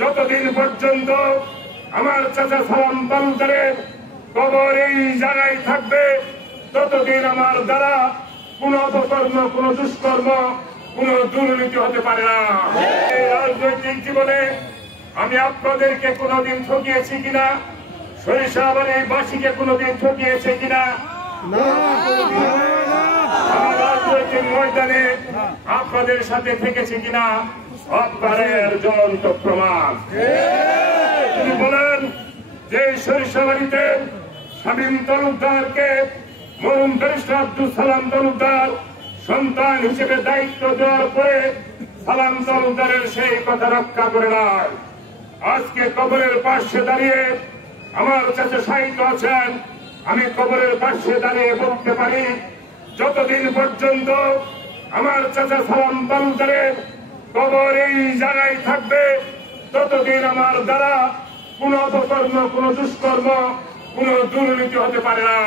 যতদিন পর্যন্ত আমার চাচা সালাম তালুকদারের কবর এই জায়গায় থাকবে ততদিন আমার দ্বারা কোন অপকর্ম, কোন দুষ্কর্ম, কোন দুর্নীতি হতে পারে না। এই রাজনৈতিক জীবনে আমি আপনাদেরকে কোনোদিন ঠকিয়েছি কিনা, সরিষাবাড়ির বাসীকে কোনোদিন ঠকিয়েছে কিনা, আমি রাজনৈতিক ময়দানে আপনাদের সাথে থেকেছি কিনা আপনাদের জ্বলন্ত প্রমাণ। তিনি বলেন যে সরিষাবাড়িতে শামীম তালুকদারকে মরহুম ব্যারিস্টার আব্দুল সালাম তালুকদার সন্তান হিসেবে দায়িত্ব দেওয়ার পরে সালাম তালুকদারের সেই কথা রক্ষা করে নাই। আজকে কবরের পাশে দাঁড়িয়ে আমার কাছে সাহিত্য আছেন, আমি কবরের পাশে দাঁড়িয়ে বলতে পারি যতদিন পর্যন্ত আমার চাচা সালাম তালুকদারের কবর এই জায়গায় থাকবে ততদিন আমার দ্বারা কোন অপকর্ম, কোন দুষ্কর্ম, কোন দুর্নীতি হতে পারে না।